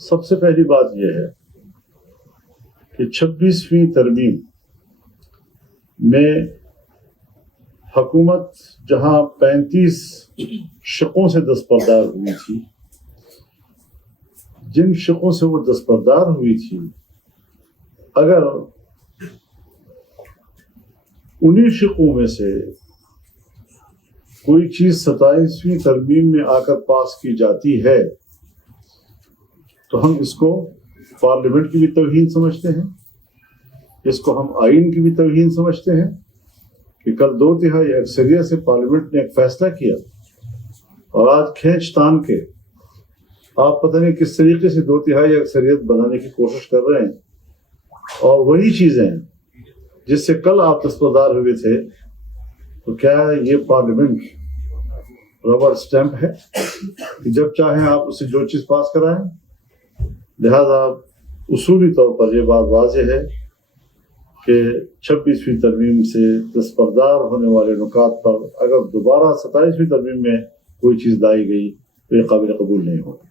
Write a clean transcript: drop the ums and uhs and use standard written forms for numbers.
سب سے پہلی بات یہ ہے کہ 26ویں ترمیم میں حکومت جہاں 35 شقوں سے دستبردار ہوئی تھی، جن شقوں سے وہ دستبردار ہوئی تھی، اگر انہی شقوں میں سے کوئی چیز 27ویں ترمیم میں آ کر پاس کی جاتی ہے تو ہم اس کو پارلیمنٹ کی بھی توہین سمجھتے ہیں، اس کو ہم آئین کی بھی توہین سمجھتے ہیں کہ کل 2/3 اکثریت سے پارلیمنٹ نے ایک فیصلہ کیا اور آج کھینچ تان کے آپ پتہ نہیں کس طریقے سے 2/3 اکثریت بنانے کی کوشش کر رہے ہیں، اور وہی چیزیں ہیں جس سے کل آپ دستبردار ہوئے تھے۔ تو کیا یہ پارلیمنٹ ربڑ اسٹیمپ ہے کہ جب چاہیں آپ اسے جو چیز پاس کرائیں؟ لہذا اصولی طور پر یہ بات واضح ہے کہ 26ویں ترمیم سے دستبردار ہونے والے نکات پر اگر دوبارہ 27ویں ترمیم میں کوئی چیز لائی گئی تو یہ قابل قبول نہیں ہوگی۔